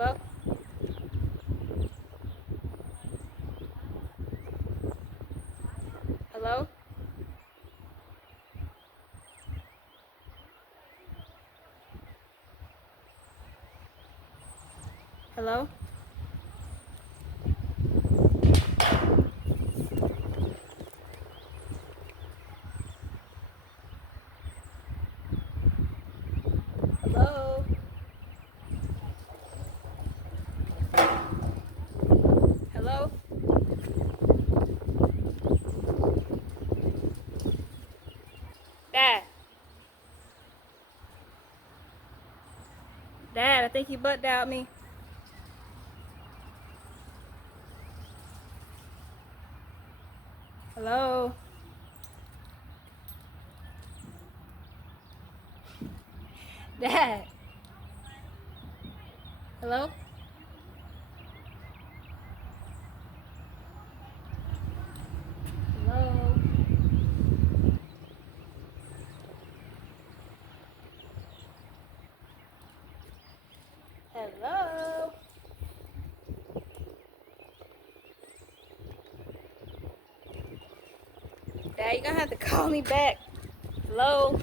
Hello? Hello? Hello? Hello? Hello? Dad. Dad, I think you butt dialed me. Hello? Dad. Hello? Hello? Hello? Dad, you're gonna have to call me back. Hello?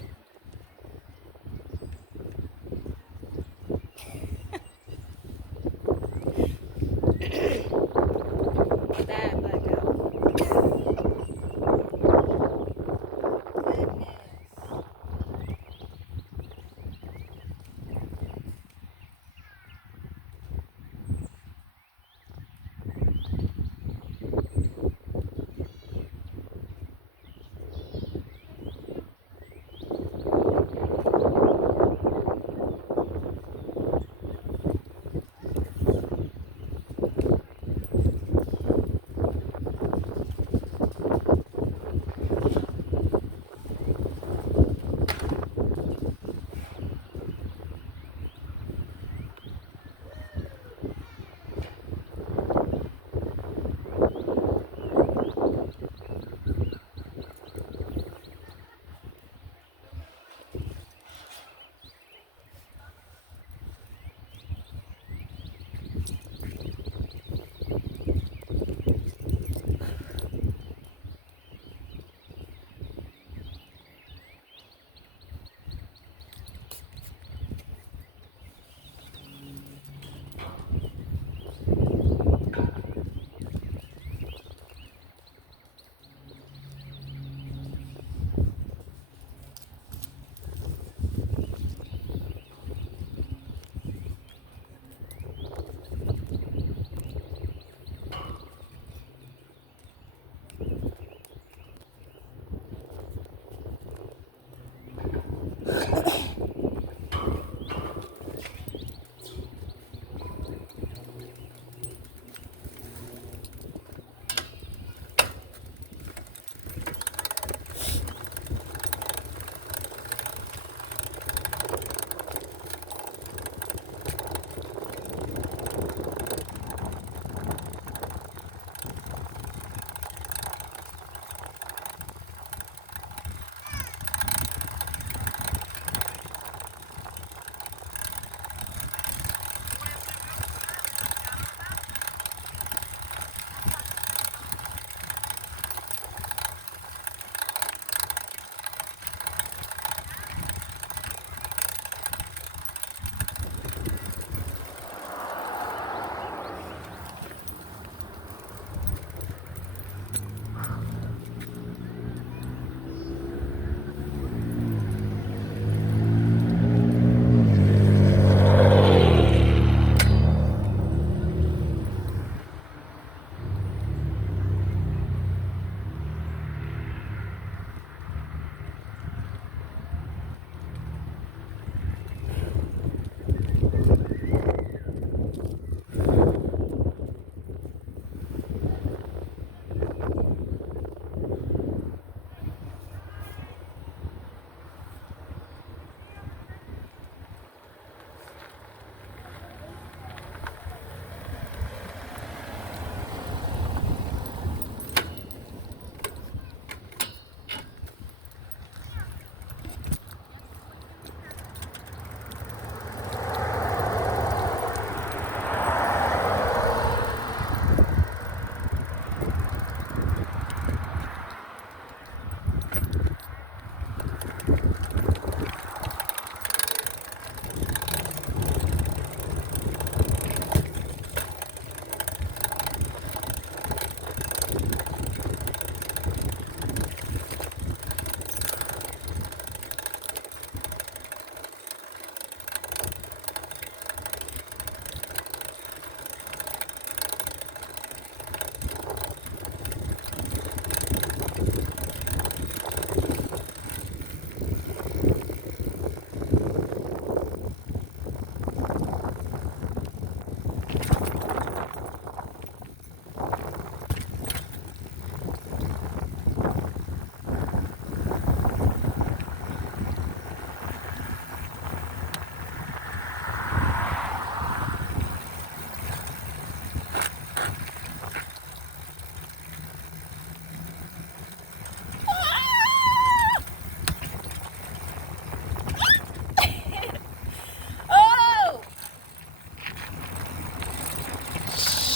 Dad, butt dialed. Goodness.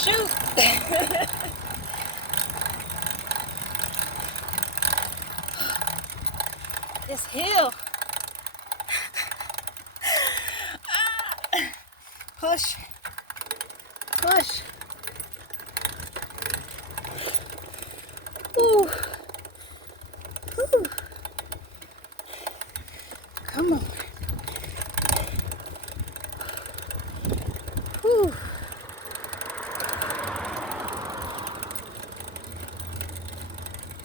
shoot. This hill. Push. Push. Ooh. Ooh. Come on. Ooh.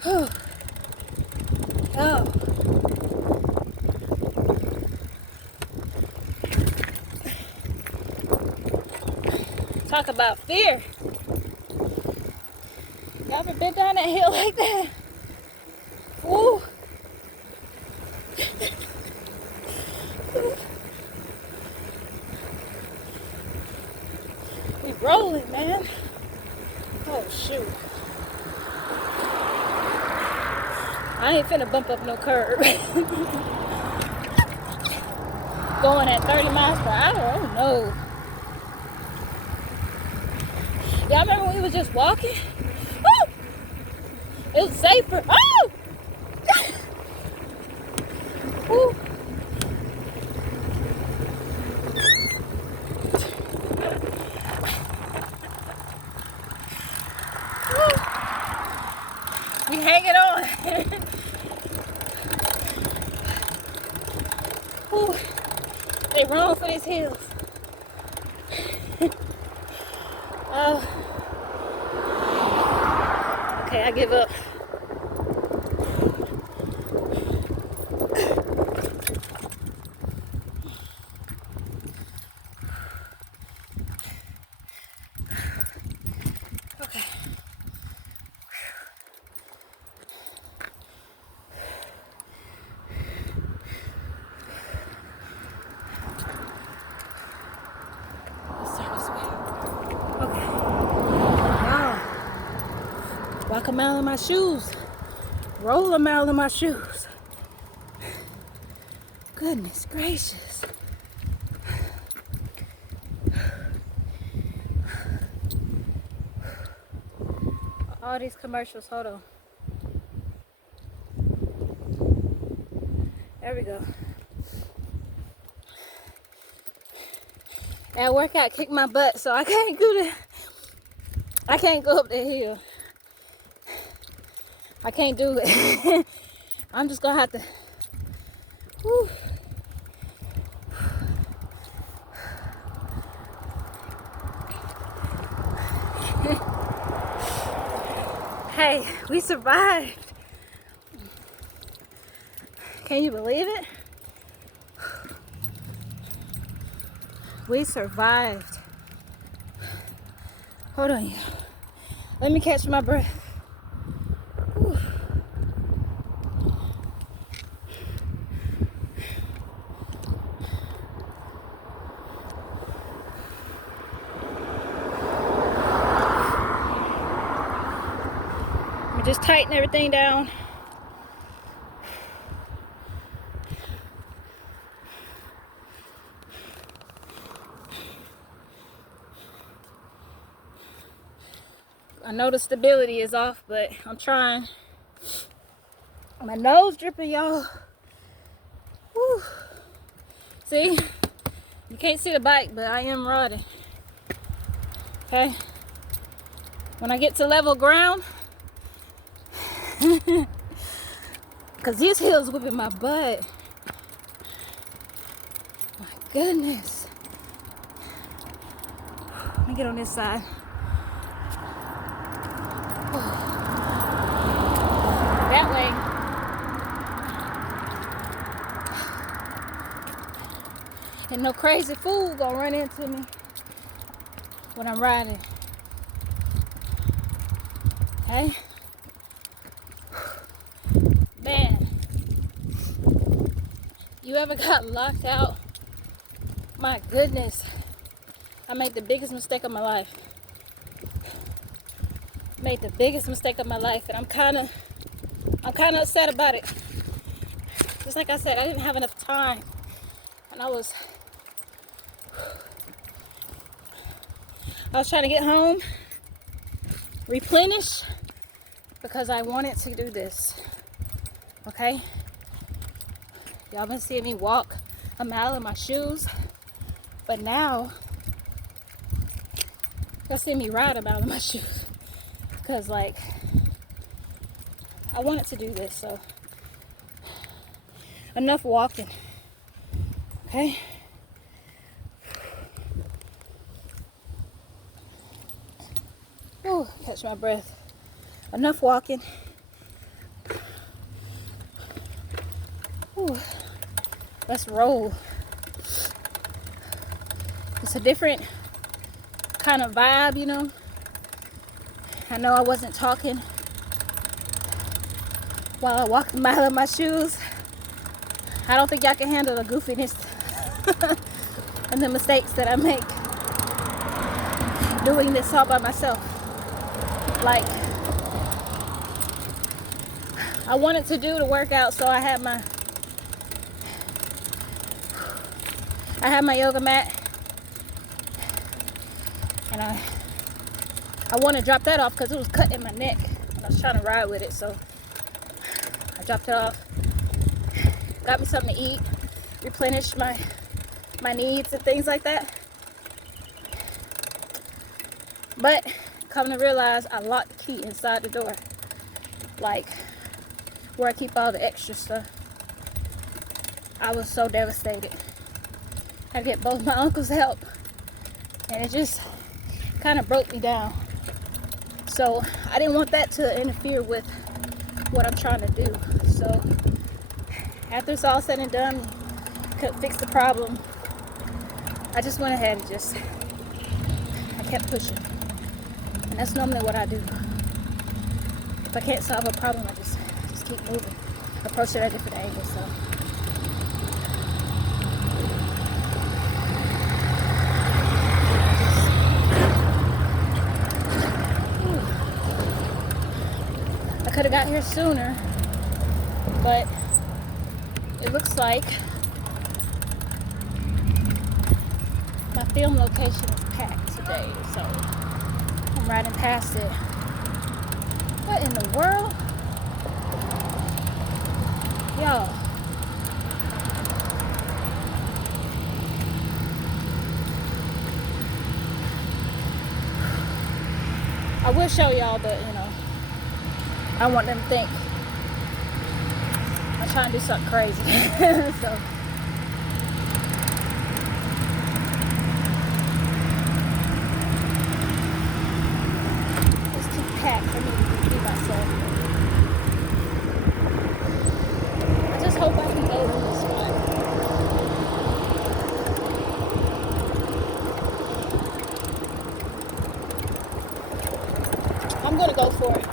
Oh. Talk about fear. Y'all ever been down that hill like that? Ooh. We rolling, man. Oh shoot. I ain't finna bump up no curb. Going at 30 miles per hour, oh no. Y'all remember when we was just walking? Woo! It was safer. Oh! Woo! We hanging on. Woo. They wrong for these hills. Oh. Okay, I give up. Okay. Let's turn this way. Okay. Wow. Walk a mile in my shoes. Roll a mile in my shoes. Goodness gracious. All these commercials, hold on. There we go. That workout kicked my butt, so I can't do that. I can't go up the hill. I can't do it. I'm just gonna have to. Whew. Hey, we survived. Can you believe it? We survived. Hold on, yeah. Let me catch my breath. Whew. Just tighten everything down. I know the stability is off, but I'm trying. My nose dripping, y'all. Whew. See? You can't see the bike, but I am riding. Okay? When I get to level ground, because these hills whipping my butt. My goodness. Let me get on this side. That way. And no crazy fool gonna run into me when I'm riding. Okay? Man, you ever got locked out? My goodness, I made the biggest mistake of my life. Made the biggest mistake of my life, and I'm kind of upset about it. Just like I said, I didn't have enough time, and I was trying to get home, replenish because I wanted to do this. Okay? Y'all been seeing me walk a mile in my shoes, but now you'll see me ride a mile in my shoes because, like, I wanted to do this. So enough walking. Okay? Ooh, catch my breath. Enough walking. Ooh, let's roll. It's a different kind of vibe, you know. I know I wasn't talking while I walked a mile in my shoes. I don't think y'all can handle the goofiness and the mistakes that I make doing this all by myself. Like, I wanted to do the workout, so I had my yoga mat, and I want to drop that off because it was cutting my neck and I was trying to ride with it. So I dropped it off, got me something to eat, replenished my needs and things like that. But come to realize, I locked the key inside the door, like where I keep all the extra stuff. I was so devastated. I had to get both my uncles' help, and it just kind of broke me down. So I didn't want that to interfere with what I'm trying to do. So after it's all said and done, couldn't fix the problem, I just went ahead and I kept pushing. And that's normally what I do. If I can't solve a problem, I just keep moving. Approach it at a different angle. So I could have got here sooner, but it looks like my film location is packed today, so I'm riding past it. What in the world? Y'all. I will show y'all, but you know, I don't want them to think I'm trying to do something crazy. So it's too packed for me to be myself. I just hope I can go to this spot. I'm gonna go for it.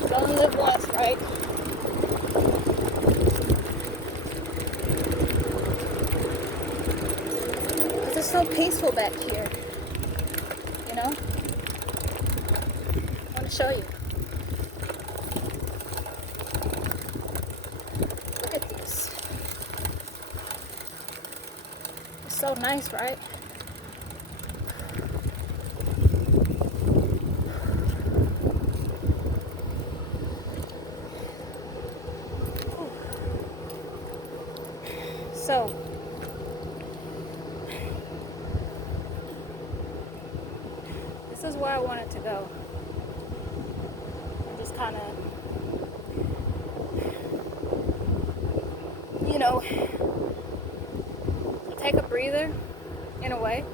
You only live once, right? It's so peaceful back here, you know. I want to show you. Look at this. It's so nice, right? So this is where I wanted to go. And just kind of, you know, take a breather in a way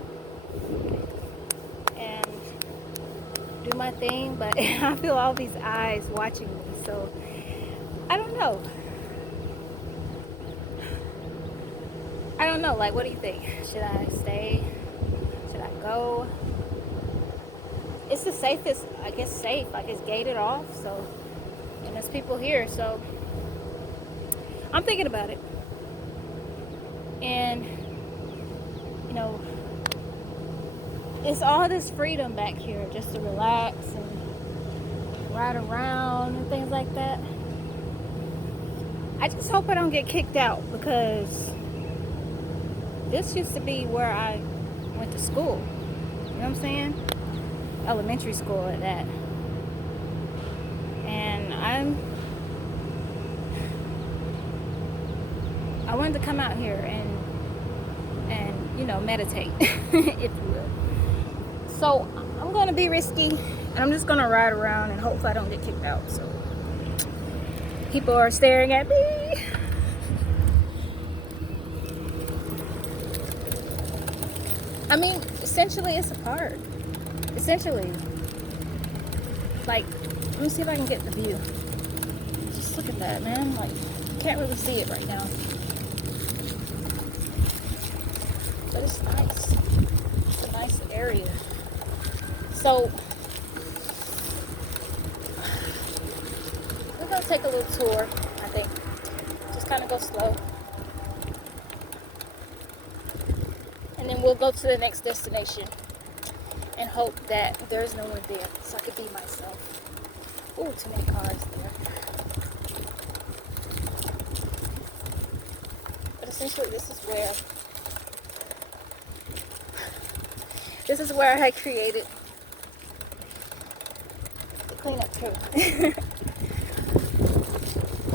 and do my thing. But I feel all these eyes watching me, so I don't know. Like, what do you think? Should I stay? Should I go? It's the safest, I guess, safe. Like, it's gated off, so, and there's people here, so I'm thinking about it. And, you know, it's all this freedom back here just to relax and ride around and things like that. I just hope I don't get kicked out, because this used to be where I went to school. You know what I'm saying? Elementary school at that. And I wanted to come out here and meditate, if you will. So I'm gonna be risky, and I'm just gonna ride around, and hopefully I don't get kicked out. So people are staring at me. I mean, essentially it's a park. Essentially, like, let me see if I can get the view. Just look at that, man. Like, you can't really see it right now, but it's nice. It's a nice area. So we're gonna take a little tour, I think. Just kind of go slow. And then we'll go to the next destination and hope that there's no one there so I could be myself. Ooh, too many cars there. But essentially this is where I created the cleanup crew.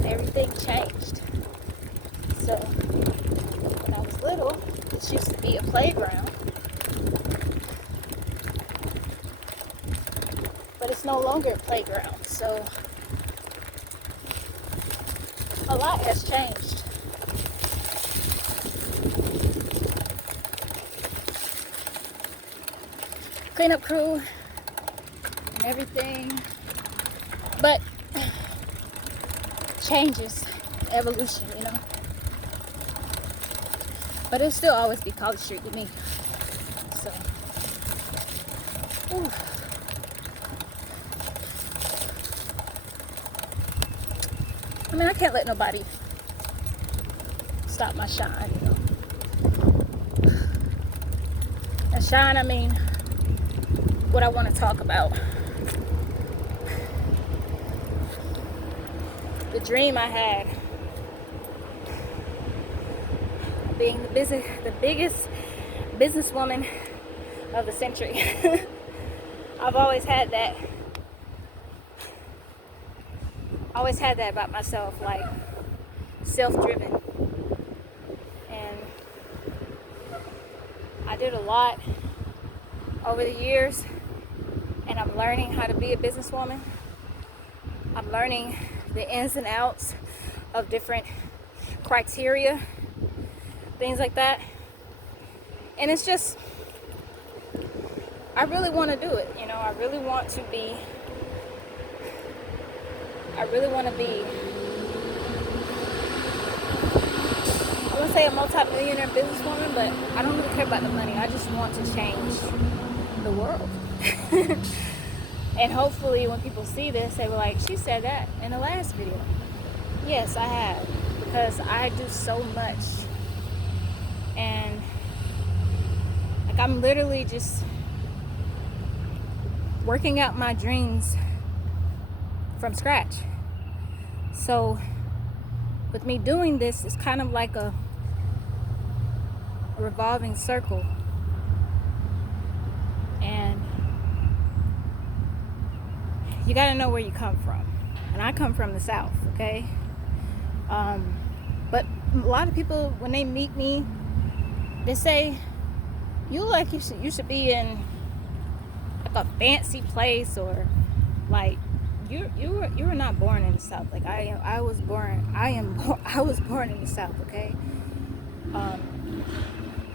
Everything changed. So when I was little, this used to be a playground, but it's no longer a playground. So a lot has changed. Cleanup crew and everything, but changes, evolution, but it'll still always be College Street to me. So ooh. I mean, I can't let nobody stop my shine, And shine, I mean what I want to talk about. The dream I had, being the biggest businesswoman of the century. I've always had that. About myself, like self-driven. And I did a lot over the years, and I'm learning how to be a businesswoman. I'm learning the ins and outs of different criteria, things like that. And it's just, I really want to do it. I really want to be I wouldn't say a multi-millionaire businesswoman, but I don't really care about the money. I just want to change the world. And hopefully when people see this, they were like, she said that in the last video. Yes, I have, because I do so much. And like, I'm literally just working out my dreams from scratch. So with me doing this, it's kind of like a revolving circle. And you gotta know where you come from. And I come from the South, okay? But a lot of people, when they meet me, they say, you should be in like a fancy place, or like you were not born in the South. Like I was born in the South, okay?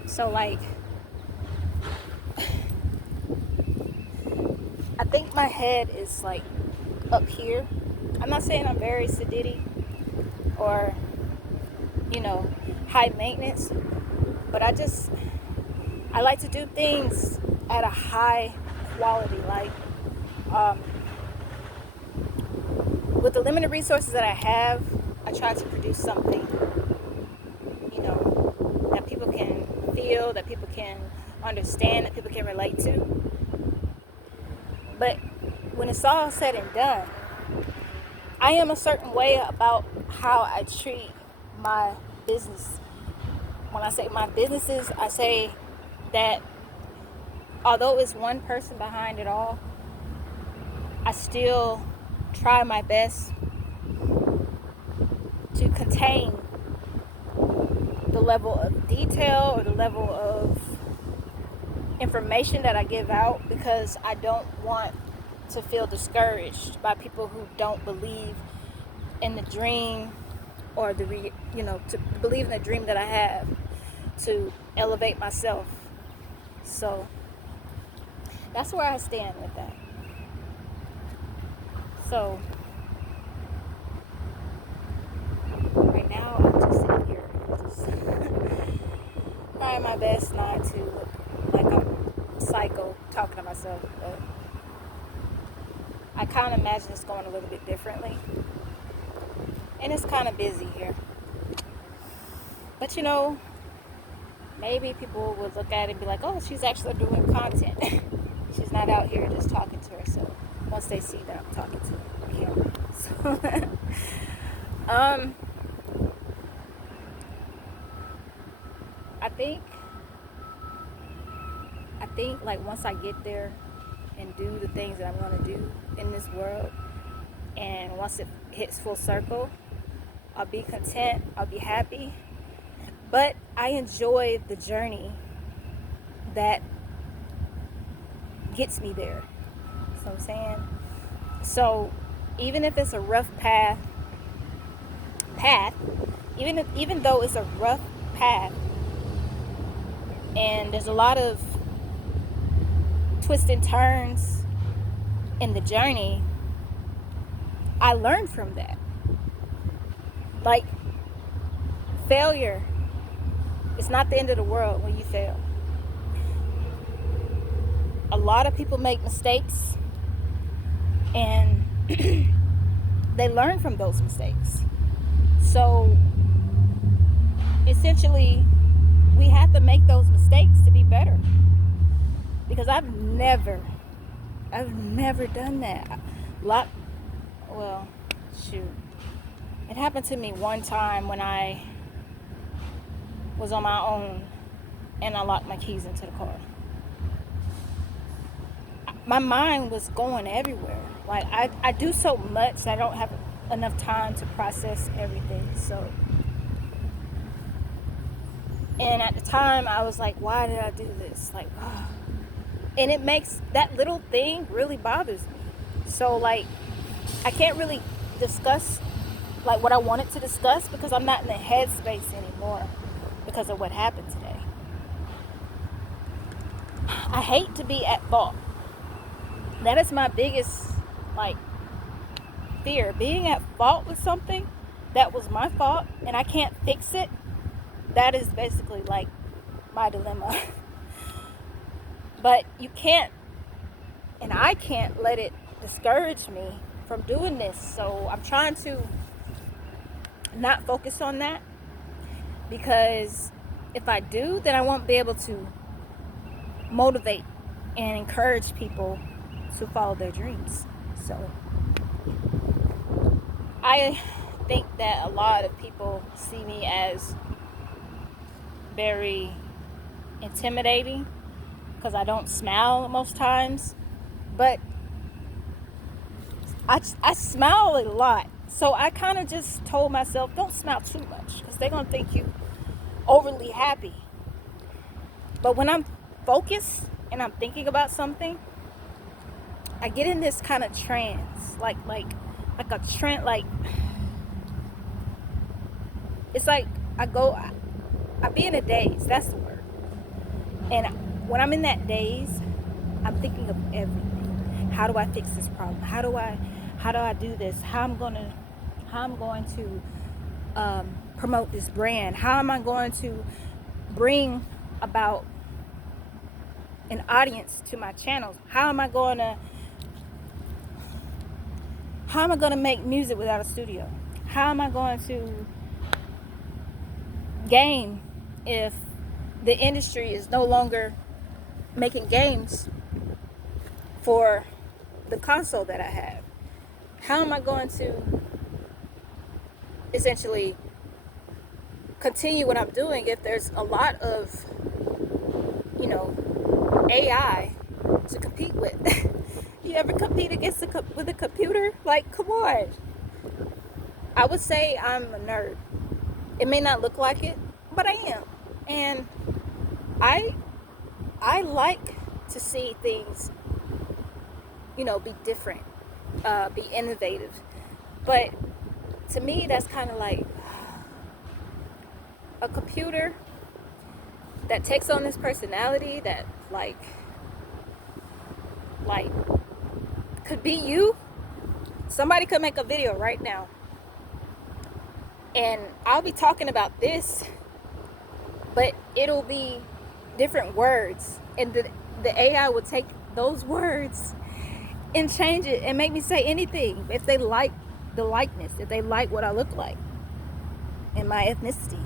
So like, I think my head is like up here. I'm not saying I'm very sedity or high maintenance, but I like to do things at a high quality. Like with the limited resources that I have, I try to produce something that people can feel, that people can understand, that people can relate to. But when it's all said and done, I am a certain way about how I treat my business. When I say my businesses, I say that although it's one person behind it all, I still try my best to contain the level of detail or the level of information that I give out, because I don't want to feel discouraged by people who don't believe in the dream, or to believe in the dream that I have to elevate myself. So that's where I stand with that. So right now I'm just sitting here, just trying my best not to look like I'm psycho talking to myself, but I kind of imagine it's going a little bit differently. And it's kind of busy here. But maybe people would look at it and be like, oh, she's actually doing content. She's not out here just talking to herself. Once they see that I'm talking to the camera. So, I think like once I get there and do the things that I'm going to do in this world, and once it hits full circle, I'll be content, I'll be happy. But I enjoy the journey that gets me there. You know what I'm saying? So even if it's a rough path, even though it's a rough path and there's a lot of twists and turns in the journey, I learned from that. Like, failure is not the end of the world when you fail. A lot of people make mistakes, and they learn from those mistakes. So essentially, we have to make those mistakes to be better. Because I've never done that. It happened to me one time when I was on my own and I locked my keys into the car. My mind was going everywhere. Like, I do so much, I don't have enough time to process everything. So, and at the time I was like, why did I do this? Like, oh. And it makes that little thing really bothers me. So, like, I can't really discuss like what I wanted to discuss because I'm not in the headspace anymore because of what happened today. I hate to be at fault. That is my biggest fear. Being at fault with something that was my fault and I can't fix it. That is basically like my dilemma. But you can't, and I can't let it discourage me from doing this. So I'm trying to not focus on that, because if I do, then I won't be able to motivate and encourage people to follow their dreams. So I think that a lot of people see me as very intimidating because I don't smile most times, but I smile a lot. So I kind of just told myself, don't smile too much because they're going to think you overly happy. But when I'm focused and I'm thinking about something, I get in this kind of trance, like a trance, it's like I be in a daze, that's the word. And when I'm in that daze, I'm thinking of everything. How do I fix this problem? How do I do this? How I'm going to promote this brand? How am I going to bring about an audience to my channels? How am I going to make music without a studio? How am I going to game if the industry is no longer making games for the console that I have? How am I going to essentially continue what I'm doing if there's a lot of AI to compete with? You ever compete against with a computer? Like, come on. I would say I'm a nerd. It may not look like it, but I am. And I I like to see things, be different, be innovative. But to me, that's kind of like a computer that takes on this personality that like could be you. Somebody could make a video right now, and I'll be talking about this, but it'll be different words, and the AI will take those words and change it and make me say anything if they like the likeness, if they like what I look like and my ethnicity.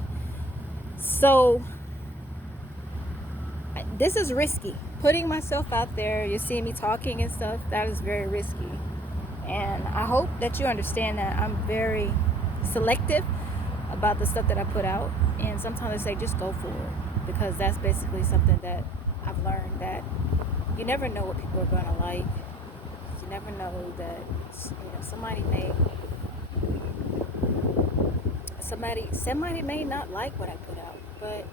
So this is risky. Putting myself out there, you see me talking and stuff, that is very risky. And I hope that you understand that I'm very selective about the stuff that I put out. And sometimes I say just go for it, because that's basically something that I've learned, that you never know what people are going to like. You never know that somebody may not like what I put out, but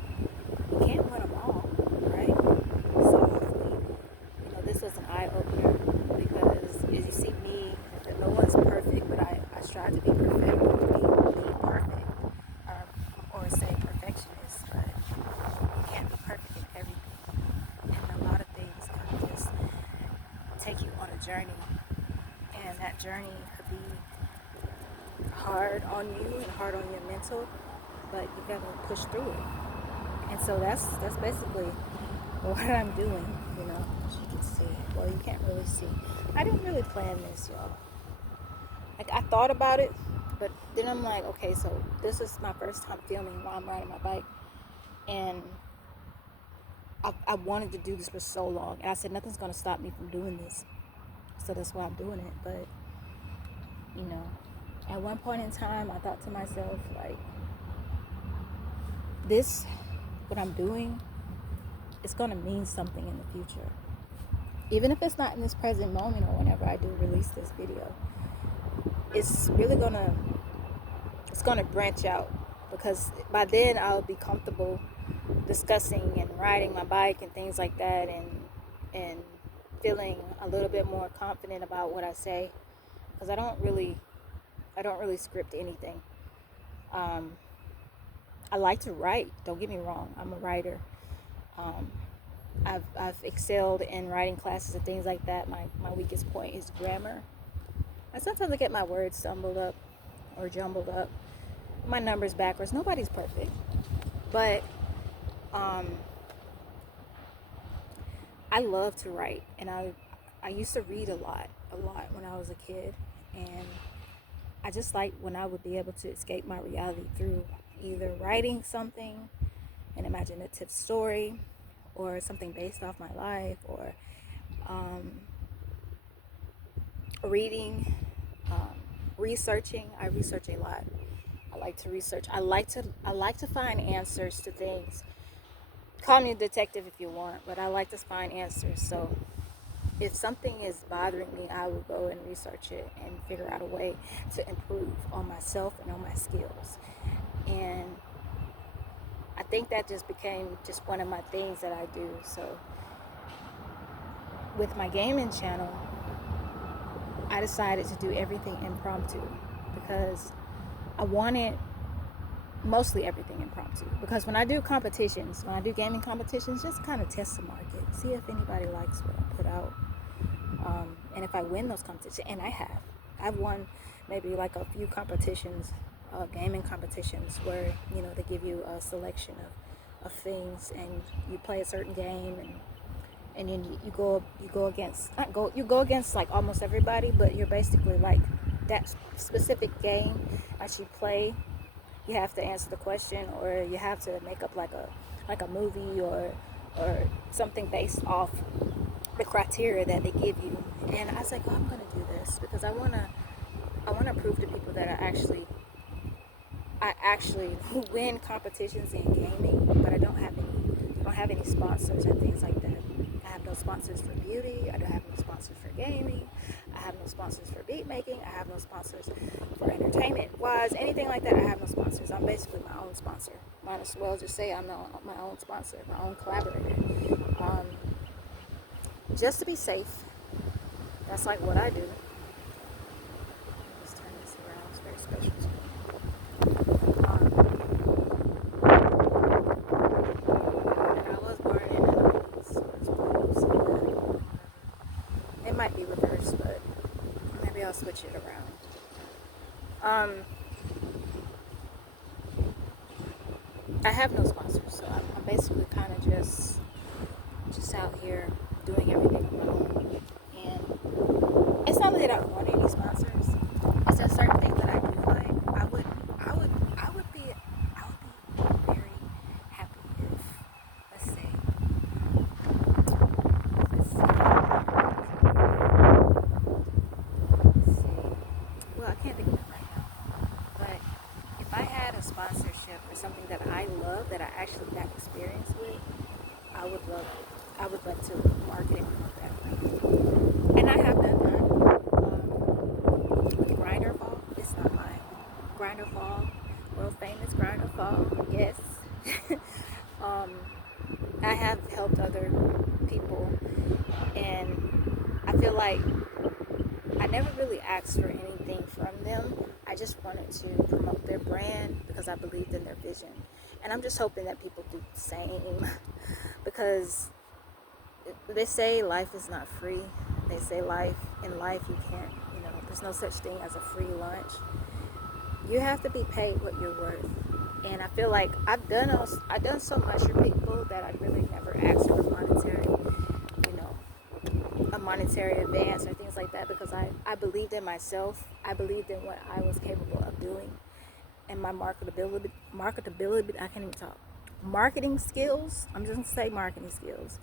you can't win them all, right? So hopefully, this was an eye opener, because as you see me, no one's perfect, but I strive to be perfect, or say perfectionist, but you can't be perfect in everything. And a lot of things kind of just take you on a journey, and that journey could be hard on you and hard on your mental, but you gotta push through it. And so that's basically what I'm doing, as you can see. Well, you can't really see. I didn't really plan this, y'all. Like, I thought about it, but then I'm like, okay, so this is my first time filming while I'm riding my bike, and I wanted to do this for so long, and I said nothing's gonna stop me from doing this, so that's why I'm doing it. But at one point in time, I thought to myself, like, what I'm doing, it's gonna mean something in the future, even if it's not in this present moment or whenever I do release this video. It's gonna branch out, because by then I'll be comfortable discussing and riding my bike and things like that, and feeling a little bit more confident about what I say, because I don't really script anything. I like to write, don't get me wrong, I'm a writer. I've excelled in writing classes and things like that. My weakest point is grammar. And sometimes I get my words stumbled up or jumbled up, my numbers backwards. Nobody's perfect, but I love to write, and I used to read a lot when I was a kid, and I just like when I would be able to escape my reality through either writing something, an imaginative story, or something based off my life, or reading, researching. I research a lot. I like to research. I like to find answers to things. Call me a detective if you want, but I like to find answers. So if something is bothering me, I will go and research it and figure out a way to improve on myself and on my skills. And I think that just became just one of my things that I do. So with my gaming channel, I decided to do everything impromptu, because I wanted mostly everything impromptu, because when I do gaming competitions, just kind of test the market, see if anybody likes what I put out, and if I win those competitions. And I've won maybe like a few competitions, gaming competitions, where they give you a selection of things, and you play a certain game, and then you go against like almost everybody, but you're basically like that specific game as you play. You have to answer the question, or you have to make up like a movie or something based off the criteria that they give you. And I was like, I'm gonna do this because I wanna prove to people that I actually win competitions in gaming, but I don't have any sponsors and things like that. I have no sponsors for beauty. I don't have no sponsors for gaming. I have no sponsors for beat making. I have no sponsors for entertainment wise, anything like that. I have no sponsors. I'm basically my own sponsor. Might as well just say I'm my own sponsor, my own collaborator. Just to be safe. That's like what I do. Let's turn this around. It's very special to me. I was born in it might be reversed, but maybe I'll switch it around. I have no sponsors, so I'm basically kind of just out here doing everything on my own. And it's not that I don't want any sponsors. It's just certain things that I do like. I would be very happy if, let's see. Well, I can't think of it right now. But if I had a sponsorship or something that I love, that I actually got experience with, I would love to market it with that. And I have done that. With Grinderfall, it's not mine. Grinderfall, world famous Grinderfall, yes. I have helped other people, and I feel like I never really asked for anything from them. I just wanted to promote their brand because I believed in their vision. And I'm just hoping that people do the same. Because they say life is not free. They say in life you can't, there's no such thing as a free lunch. You have to be paid what you're worth. And I feel like I've done so much for people that I really never asked for a monetary advance or things like that, because I believed in myself. I believed in what I was capable of doing, and my marketability, I can't even talk. Marketing skills, I'm just going to say marketing skills,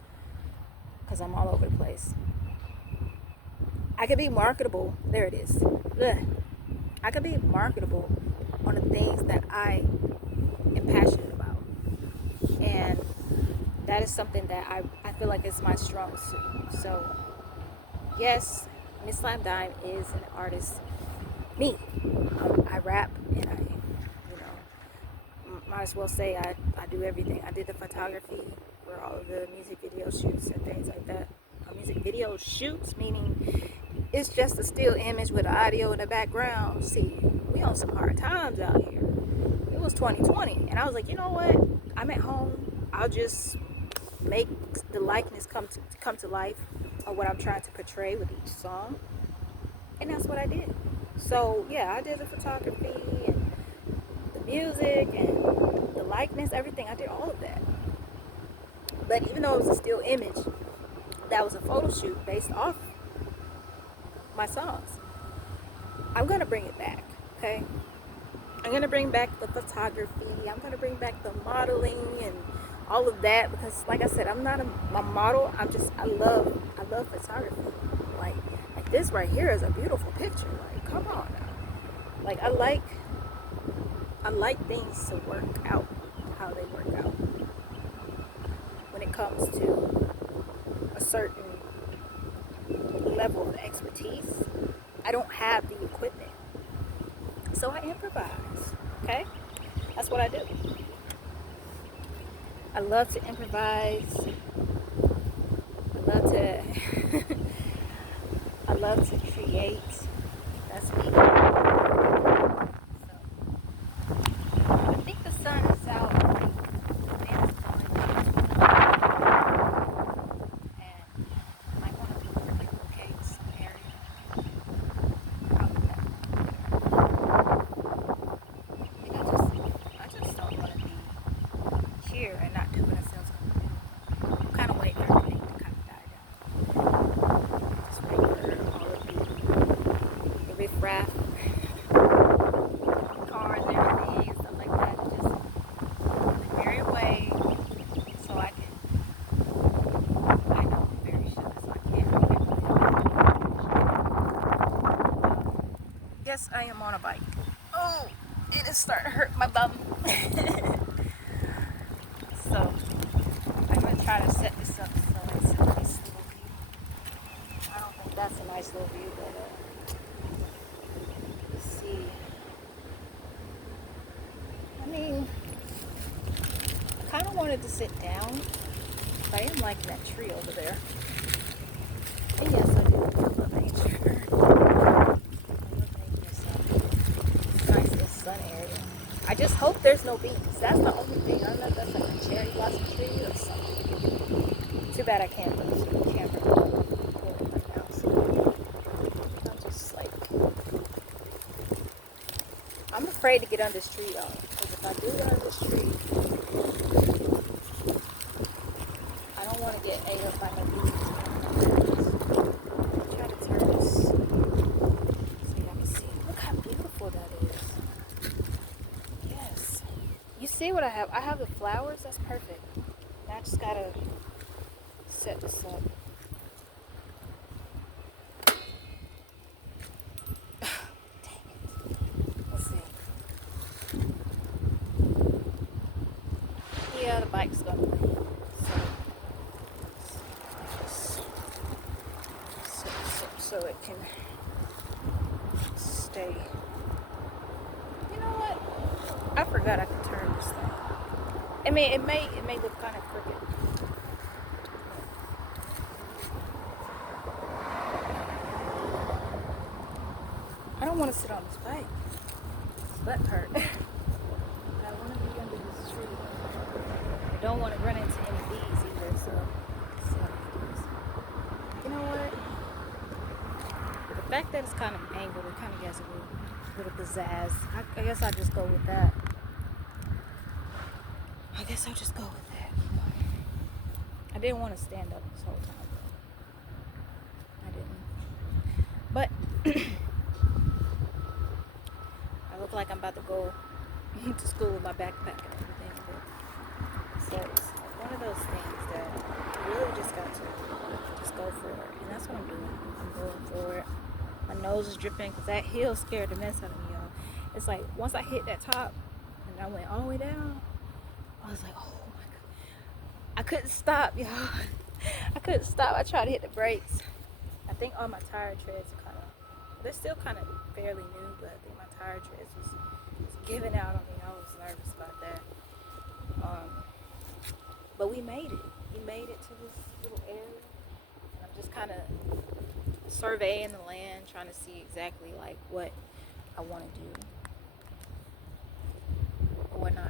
because I'm all over the place. I could be marketable, there it is. Ugh. I could be marketable on the things that I am passionate about. And that is something that I feel like is my strong suit. So, yes, Miss Slime Dime is an artist. Me. I rap and I, might as well say I do everything. I did the photography for all of the music video shoots and things like that. Music video shoots, meaning it's just a still image with audio in the background. See, we on some hard times out here. It was 2020, and I was like, you know what? I'm at home. I'll just make the likeness come to life of what I'm trying to portray with each song, and that's what I did. So yeah, I did the photography and the music and the likeness, everything. I did all of that. But even though it was a still image, that was a photo shoot based off my songs. I'm gonna bring it back, okay? I'm gonna bring back the photography. I'm gonna bring back the modeling and all of that, because, like I said, I'm not a model. I love photography. Like this right here is a beautiful picture. Like, come on now. Like I like things to work out how they work out. When it comes to a certain level of expertise, I don't have the equipment, so I improvise. Okay, that's what I do. I love to improvise. I love to create. That's me. So I think the sun is out. And not do what I said I was going to do. I'm kind of waiting for everything to kind of die down. Just waiting for all of the riffraff, cars and everything and stuff like that to just clear away, so I can, I know I'm very sure, so I can't really get yes, I am on a bike. Oh, it is starting to hurt my bum. So I'm gonna try to set this up so it's at least a little that's a nice little view, but let's see. I mean, I kind of wanted to sit down. But I am liking that tree over there. And yes, I do love nature. I love nature, so it's a nice little sun area. I just hope there's no bees. That's the only thing. I don't know if that's like a cherry blossom tree or something. Too bad I can't put the camera recording right now. So I'm just like, I'm afraid to get under this tree though. Because if I do get under this tree, I don't want to get ate up by no bees. Try to turn this so y'all can see. Look how beautiful that is. Yes. You see what I have? I have the flowers. That's perfect. Now I just gotta set this up. Dang it. Let's see. Yeah, the bike's gonna leave. So it can stay. You know what? I forgot I could turn this thing. I mean, it may look kind of crooked. I don't want to sit on this bike. This butt hurt. I want to be under this tree. I don't want to run into any bees either, so you know what? The fact that it's kind of angled, it kind of gives a little pizzazz. I guess I'll just go with that. I guess I'll just go with that. I didn't want to stand up this whole time. I didn't. But I look like I'm about to go to school with my backpack and everything. But so it's one of those things that you really just got to just go for it. And that's what I'm doing. I'm going for it. My nose is dripping because that hill scared the mess out of me, y'all. It's like once I hit that top and I went all the way down, I was like, oh my God. I couldn't stop, y'all. I couldn't stop. I tried to hit the brakes. I think all my tire treads are kind of, they're still kind of fairly new, but I think my tire treads was giving out on me. I was nervous about that. But we made it. We made it to this little area. And I'm just kind of surveying the land, trying to see exactly like what I want to do or whatnot.